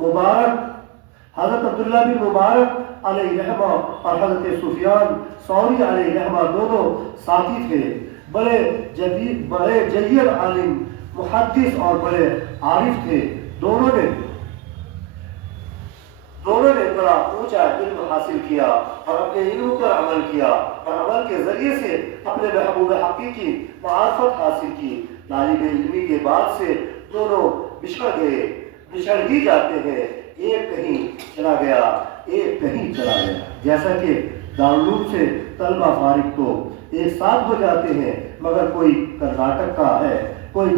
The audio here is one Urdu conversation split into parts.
مبارک، حضرت عبداللہ بن مبارک علیہ رحمہ اور حضرت سفیان ثوری علیہ رحمہ دونوں ساتھی تھے، بڑے جید عالم، محدث اور بڑے عارف تھے۔ دونوں نے بڑا اونچا علم حاصل کیا اور اپنے علم پر عمل کیا اور عمل کے ذریعے سے اپنے محبوب حقیقی معرفت حاصل کی۔ طالب علمی کے بعد سے دونوں بچھڑ ہی جاتے ہیں، ایک کہیں چلا گیا، ایک کہیں چلا گیا۔ جیسا کہ دارالعلوم سے طلبہ فارغ تو ایک ساتھ ہو جاتے ہیں، مگر کوئی کرناٹک کا ہے، کوئی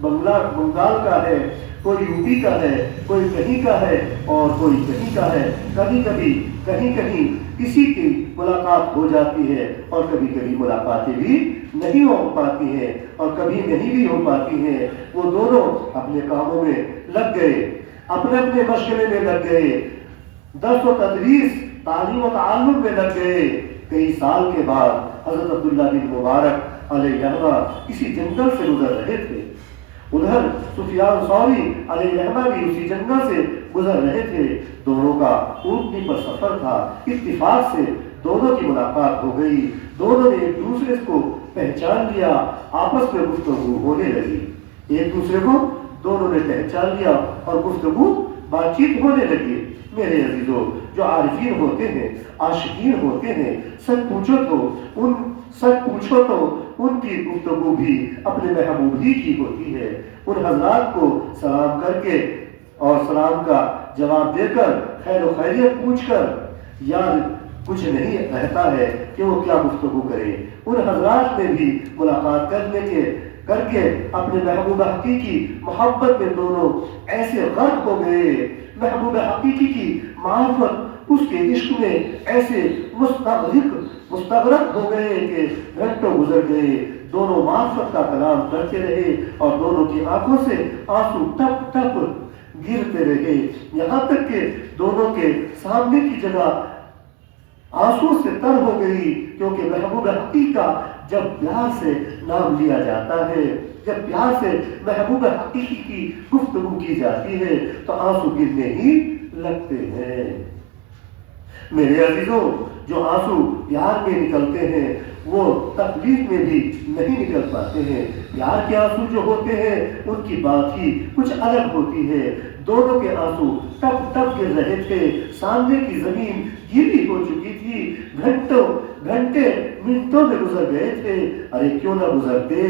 بنگال کا ہے، کوئی یو پی کا ہے، کوئی کہیں کا ہے اور کوئی کہیں کا ہے۔ کبھی کبھی کہیں کسی کی ملاقات ہو جاتی ہے اور کبھی کبھی ملاقاتیں بھی نہیں ہو پاتی ہیں اور کبھی نہیں بھی ہو پاتی ہیں۔ وہ دونوں اپنے کاموں میں لگ گئے، اپنے مشغلے میں لگ گئے، درس و تدریس، تعلیم و تعلم میں لگ گئے۔ کئی سال کے بعد حضرت عبداللہ بن مبارک علیہ رحمہ کسی جنگل سے گزر رہے تھے، ادھر سفیان ثوری علیہ رحمہ بھی اسی جنگل سے گزر رہے تھے۔ دونوں کا اونٹنی پر سفر تھا، اتفاق سے دونوں کی ملاقات ہو گئی، دونوں نے ایک دوسرے کو پہچان لیا، آپس میں گفتگو ہونے لگی، ایک دوسرے کو دونوں نے پہچان لیا اور گفتگو بات چیت ہونے لگی۔ میرے عزیزو، جو عارفین ہوتے ہیں، عاشقین ہوتے ہیں، سچ پوچھو تو ان کی گفتگو بھی اپنے محبوب ہی کی ہوتی ہے۔ ان حضرات کو سلام کر کے اور سلام کا جواب دے کر، خیر و خیریت پوچھ کر یاد کچھ نہیں رہتا ہے کہ وہ کیا گفتگو کرے۔ ان حضرات نے بھی ملاقات کر کے اپنے محبوب حقیقی محبت میں دونوں ایسے غرق ہو گئے، محبوب حقیقی کی معرفت، اس کے عشق میں ایسے مستغرق ہو گئے کہ گھنٹوں گزر گئے، دونوں معرفت کا کلام کرتے رہے اور دونوں کی آنکھوں سے آنسو ٹپ ٹپ گرتے رہے، یہاں تک کہ دونوں کے سامنے کی جگہ آنسو سے تر ہو گئی، کیونکہ محبوب حقیقہ جب پیار سے نام لیا جاتا ہے، جب پیار سے محبوب حقیقی کی گفتگو کی جاتی ہے تو آنسو گرنے ہی لگتے ہیں۔ میرے عزیزوں، جو آنسو پیار میں نکلتے ہیں وہ تکلیف میں بھی نہیں نکل پاتے ہیں۔ پیار کے آنسو جو ہوتے ہیں ان کی بات ہی کچھ الگ ہوتی ہے۔ دونوں کے آنسو ٹپ ٹپ گر رہے تھے، سامنے کی زمین گیلی ہو چکی تھی، گھنٹے منٹوں میں گزر گئے تھے۔ ارے کیوں نہ گزرتے،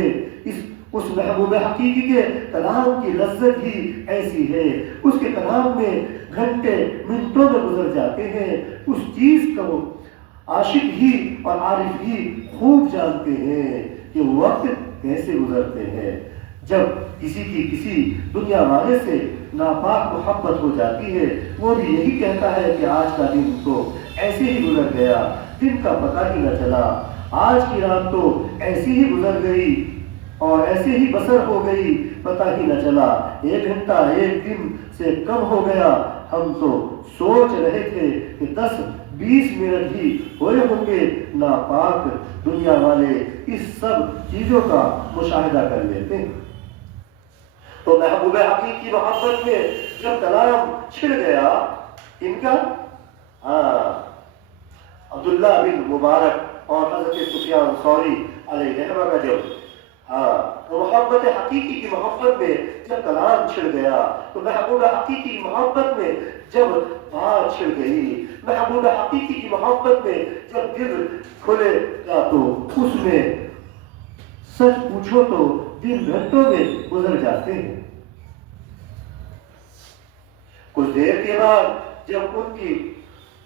اس محبوب حقیقی کے کلام کی لذت ہی ایسی ہے، اس کے کلام میں گھنٹے منٹوں میں گزر جاتے ہیں۔ اس چیز کو عاشق ہی اور عارف ہی خوب جانتے ہیں کہ وقت کیسے گزرتے ہیں۔ جب کسی دنیا والے سے ناپاک محبت ہو جاتی ہے، وہ بھی یہی کہتا ہے کہ آج کا دن تو ایسے ہی گزر گیا، دن کا پتہ ہی نہ چلا، آج کی رات تو ایسی ہی گزر گئی اور ایسے ہی بسر ہو گئی، پتہ ہی نہ چلا، ایک گھنٹہ ایک دن سے کم ہو گیا، ہم تو سوچ رہے تھے کہ 10-20 منٹ ہی ہوئے ہوں گے۔ ناپاک دنیا والے اس سب چیزوں کا مشاہدہ کر لیتے ہیں۔ تو محبوب حقیقی محبت میں جب کلام چھڑ گیا ان کا، عبداللہ بن مبارک اور حضرت سفیان ثوری علیہ رحمہ کا جب محبت حقیقی کی محبت میں جب کلام چھڑ گیا، تو محبوب حقیقی کی محبت میں جب بات چھڑ گئی، محبوب حقیقی کی محبت میں جب دل کھلے گا تو اس میں سچ پوچھو تو دن گھنٹوں میں گزر جاتے ہیں۔ کچھ دیر کے بعد جب ان کی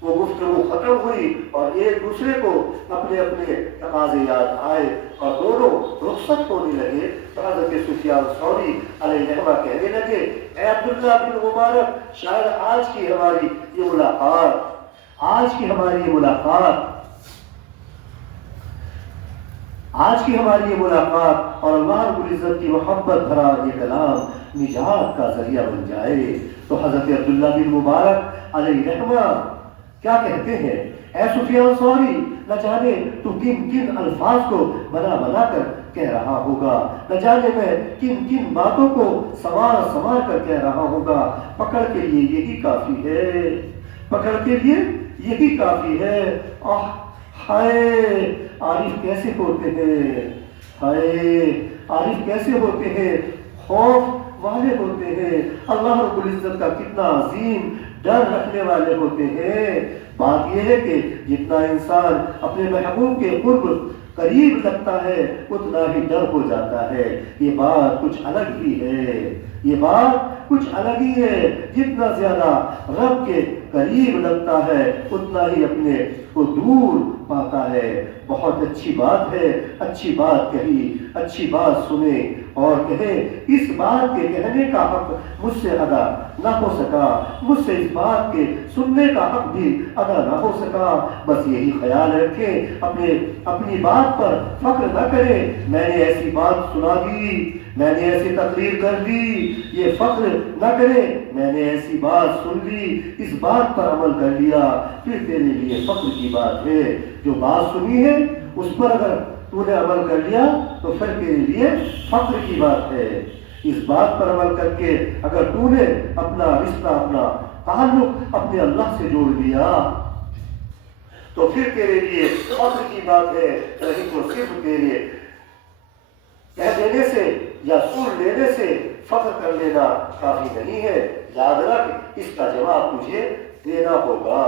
وہ گفتگو ختم ہوئی اور ایک دوسرے کو اپنے اپنے تقاضے یاد آئے اور دونوں رخصت ہونے لگے، تو حضرت سفیان ثوری علیہ رحمہ کہنے لگے، اے عبداللہ بن مبارک، شاید آج کی ہماری یہ ملاقات اور اللہ رب العزت کی محبت بھرا یہ کلام نجات کا ذریعہ بن جائے۔ تو حضرت عبداللہ بن مبارک علیہ رحمہ کیا کہتے ہیں، اے سفیان ثوری، نہ جانے تو کن کن الفاظ کو بنا کر کہہ رہا ہوگا، نہ جانے میں کن کن باتوں کو سنوار سنوار کر کہہ رہا ہوگا۔ پکڑ کے لیے یہی کافی ہے، پکڑ کے لیے یہی کافی ہے۔ آہ ہائے عارف کیسے ہوتے ہیں، ہائے عارف کیسے ہوتے ہیں، خوف والے ہوتے ہیں، اللہ رب العزت کا کتنا عظیم ڈر رکھنے والے ہوتے ہیں۔ بات یہ ہے کہ جتنا انسان اپنے محبوب کے قرب قریب لگتا ہے اتنا ہی ڈر ہو جاتا ہے۔ یہ بات کچھ الگ ہی ہے، یہ بات کچھ الگ ہی ہے۔ جتنا زیادہ رب کے قریب لگتا ہے اتنا ہی اپنے کو دور پاتا ہے۔ بہت اچھی بات ہے، اچھی بات کہی، اچھی بات سنے اور کہے اس بات کے کہنے کا حق مجھ سے ادا نہ ہو سکا، مجھ سے اس بات کے سننے کا حق بھی ادا نہ ہو سکا، بس یہی خیال رکھے، اپنی بات پر فخر نہ کرے، میں نے ایسی بات سنا دی، میں نے ایسی تقریر کر دی، یہ فخر نہ کرے میں نے ایسی بات سن لی، اس بات پر عمل کر لیا، پھر تیرے لیے فخر کی بات ہے۔ جو بات سنی ہے اس پر اگر تو نے عمل کر لیا تو پھر تیرے لیے فخر کی بات ہے۔ اس بات پر عمل کر کے اگر تو نے اپنا رشتہ، اپنا تعلق اپنے اللہ سے جوڑ لیا تو پھر تیرے لیے فخر کی بات ہے، نہیں تو صرف تیرے کہہ دینے سے یا سن لینے سے فخر کر لینا کافی نہیں ہے۔ یاد رکھ اس کا جواب تجھے دینا ہوگا۔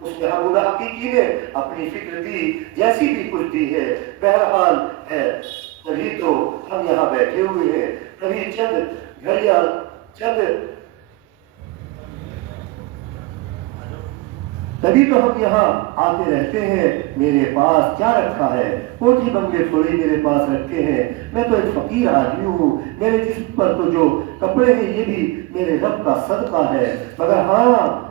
اس محمود حقیقی نے اپنی فکر دی، جیسی بھی کچھ دی ہے، بہرحال ہے، تبھی تو ہم یہاں بیٹھے ہوئے ہیں، تبھی چند گھڑیاں تبھی تو ہم یہاں آتے رہتے ہیں۔ میرے پاس کیا رکھا ہے، کوٹھی بنگلے تھوڑی میرے پاس رکھے ہیں، میں تو ایک فقیر آدمی ہوں، میرے جسم پر تو جو کپڑے ہیں یہ بھی میرے رب کا صدقہ ہے، مگر ہاں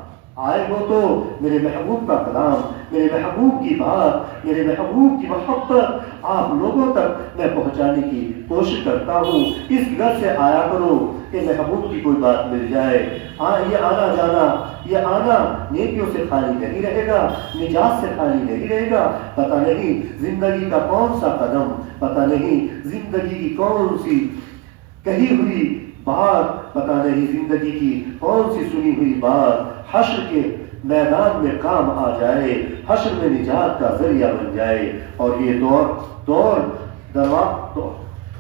آئے ہو تو میرے محبوب کا کلام، میرے محبوب کی بات، میرے محبوب کی محبت آپ لوگوں تک میں پہنچانے کی کوشش کرتا ہوں۔ اس گھر سے آیا کرو کہ محبوب کی کوئی بات مل جائے۔ یہ آنا جانا، یہ آنا نیکیوں سے خالی نہیں رہے گا، نجات سے خالی نہیں رہے گا۔ پتہ نہیں زندگی کا کون سا قدم، پتہ نہیں زندگی کی کون سی کہی ہوئی بات، پتہ نہیں زندگی کی کون سی سنی ہوئی بات حشر کے میدان میں کام آ جائے، حشر میں نجات کا ذریعہ بن جائے۔ اور یہ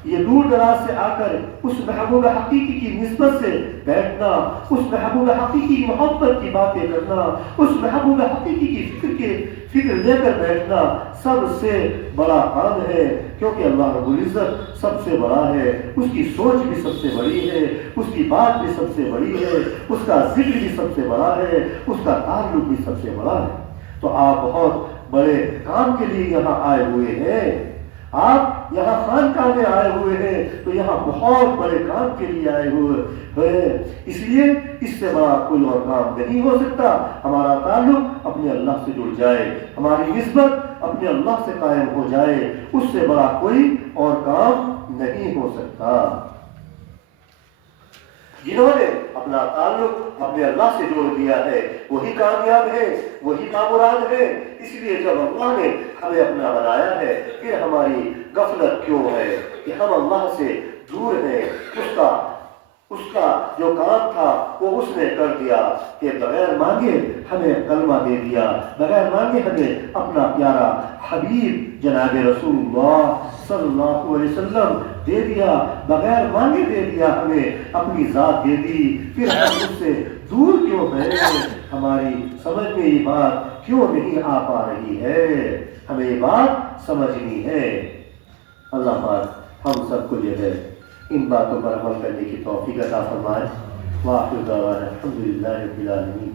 یہ دور دراز سے آ کر اس محبوب حقیقی کی نسبت سے بیٹھنا، اس محبوب حقیقی کی محبت کی باتیں کرنا، اس محبوب حقیقی کی فکر لے کر بیٹھنا سب سے بڑا کام ہے، کیونکہ اللہ رب العزت سب سے بڑا ہے، اس کی سوچ بھی سب سے بڑی ہے، اس کی بات بھی سب سے بڑی ہے، اس کا ذکر بھی سب سے بڑا ہے، اس کا تعلق بھی سب سے بڑا ہے۔ تو آپ بہت بڑے کام کے لیے یہاں آئے ہوئے ہیں، آپ یہاں خانقاہ میں آئے ہوئے ہیں تو یہاں بہت بڑے کام کے لیے آئے ہوئے ہیں، اس لیے اس سے بڑا کوئی اور کام نہیں ہو سکتا۔ ہمارا تعلق اپنے اللہ سے جڑ جائے، ہماری نسبت اپنے اللہ سے قائم ہو جائے، اس سے بڑا کوئی اور کام نہیں ہو سکتا۔ جنہوں نے اپنا تعلق اپنے اللہ سے جوڑ دیا ہے وہی کامیاب ہے، وہی کامراد ہے۔ اس لیے جب اللہ نے ہمیں اپنا بنایا ہے کہ ہماری غفلت کیوں ہے کہ ہم اللہ سے دور ہیں، اس کا جو کام تھا وہ اس نے کر دیا کہ بغیر مانگے ہمیں کلمہ دے دیا، بغیر مانگے ہمیں اپنا پیارا حبیب جناب رسول اللہ صلی اللہ علیہ وسلم دے دیا، بغیر مانگے دے دیا، ہمیں اپنی ذات دے دی۔ پھر ہم اس سے دور کیوں ہیں؟ ہماری سمجھ میں یہ بات کیوں نہیں آ پا رہی ہے؟ ہمیں یہ بات سمجھنی ہے۔ اللہ پاک ہم سب کو جو ہے ان باتوں پر عمل کرنے کی توفیق عطا فرمائے۔ وآخر دعوانا الحمدللہ رب العالمین۔